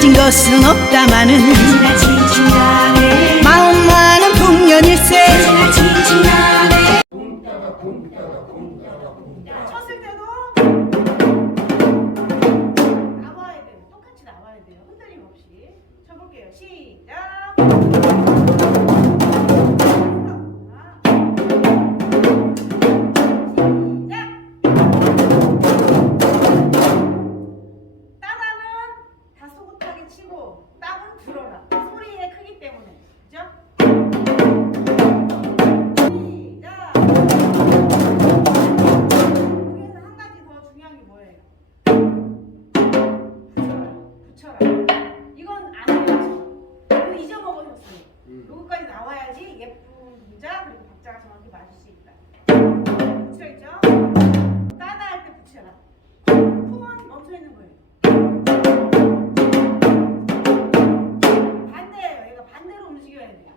가진 것은 없다마는 마음만은 풍년일세 쳤을 때도 나와야 돼요. 똑같이 나와야 돼요. 흔들림 없이 쳐볼게요. 시작. 요거까지 나와야지 예쁜 문자 그리고 박자가 정확히 맞을 수 있다. 붙여있죠? 따다 할 때 붙여라. 품은 멈춰 있는 거예요. 반대예요. 얘가 반대로 움직여야 돼요.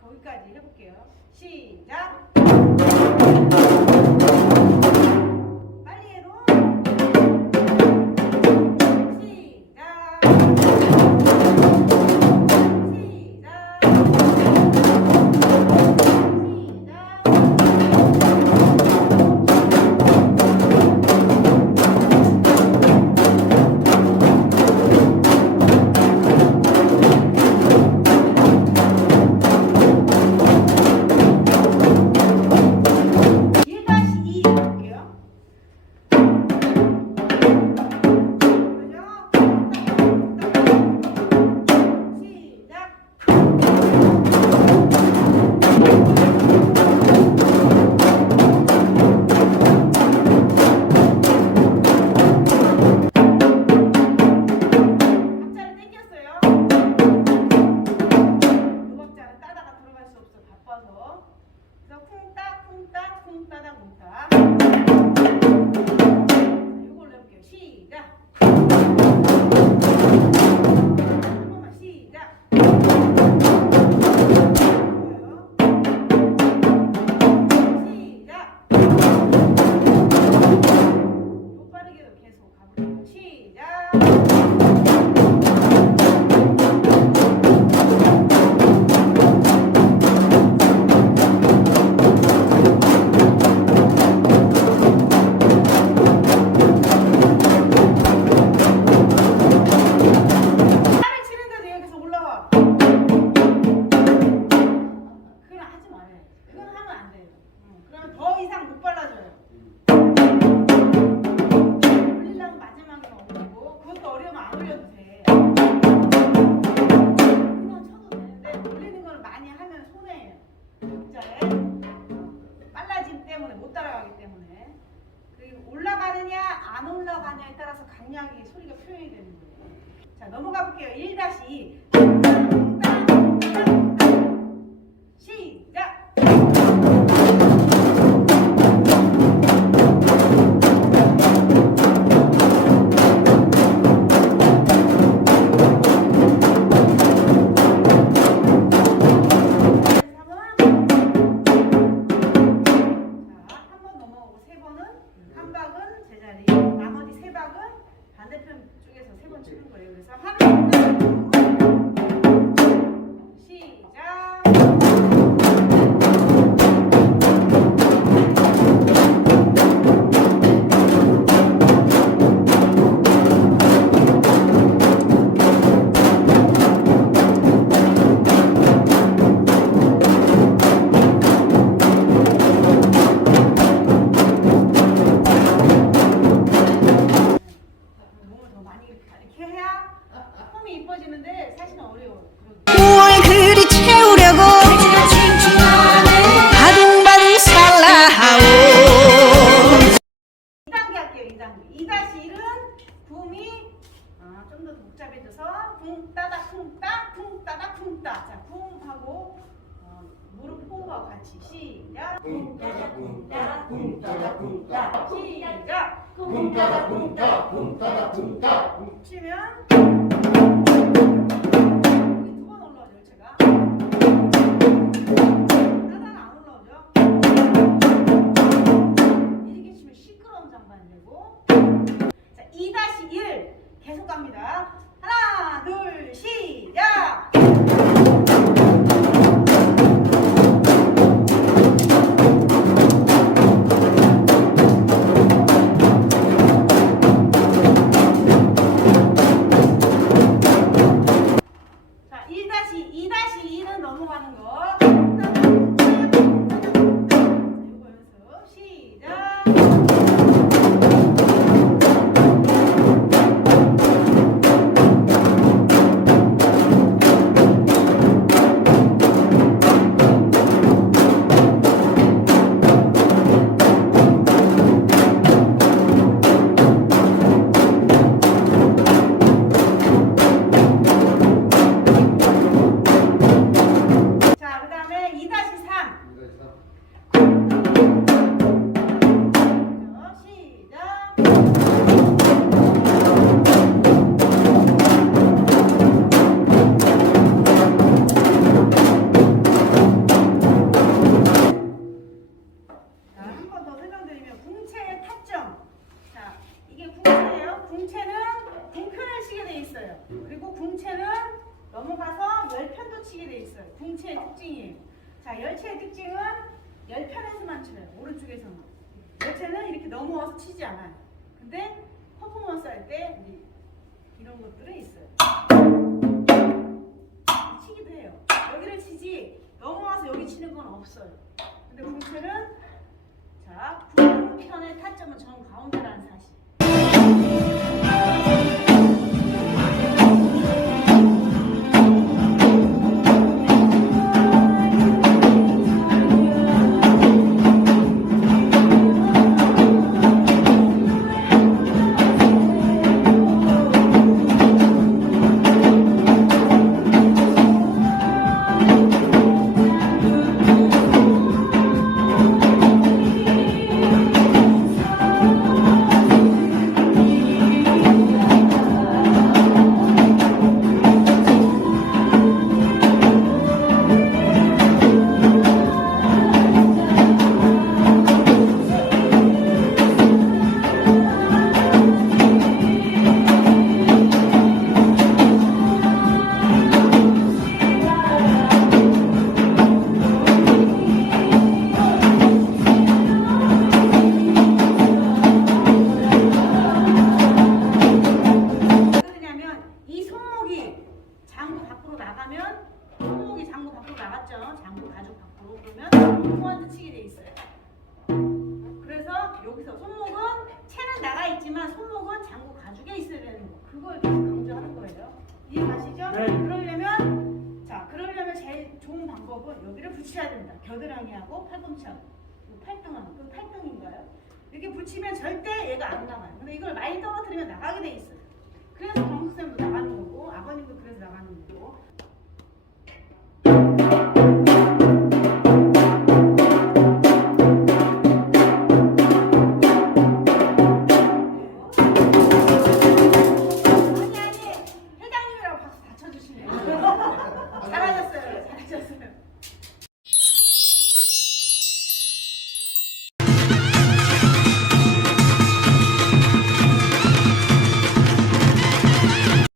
거기까지 해볼게요. 시작. you 그룹 호흡하고 같이 시작. 쿵따다 쿵따 쿵따다 쿵따 시작. 쿵따다 쿵따 쿵따다 쿵따 치면 두 번 올라오죠 열차가. 따다는 안 올라오죠. 이렇게 치면 시끄러운 장반 되고. 자 2-1 계속 갑니다. 하나 둘 시작. 열편도 치게 돼 있어요. 궁체의 특징이에요. 자, 열체의 특징은 열편에서만 쳐요. 오른쪽에서만. 열체는 이렇게 넘어와서 치지 않아요. 근데 퍼포먼스 할 때 이런 것들은 있어요. 치기도 해요. 여기를 치지 넘어와서 여기 치는 건 없어요. 근데 궁체는 자, 궁편의 타점은 정 가운데라는 사실. 있지만 손목은 장구 가죽에 있어야 되는 거. 그걸 계속 강조하는 거예요. 이해 가시죠? 네. 그러려면 자 그러려면 제일 좋은 방법은 여기를 붙여야 된다. 겨드랑이하고 팔꿈치하고 그 팔등하고 그 팔등인가요? 이렇게 붙이면 절대 얘가 안 나가요. 근데 이걸 많이 떨어뜨리면 나가게 돼 있어요. 그래서 정수쌤도 나가는 거고 아버님도 그래서 나가는 거고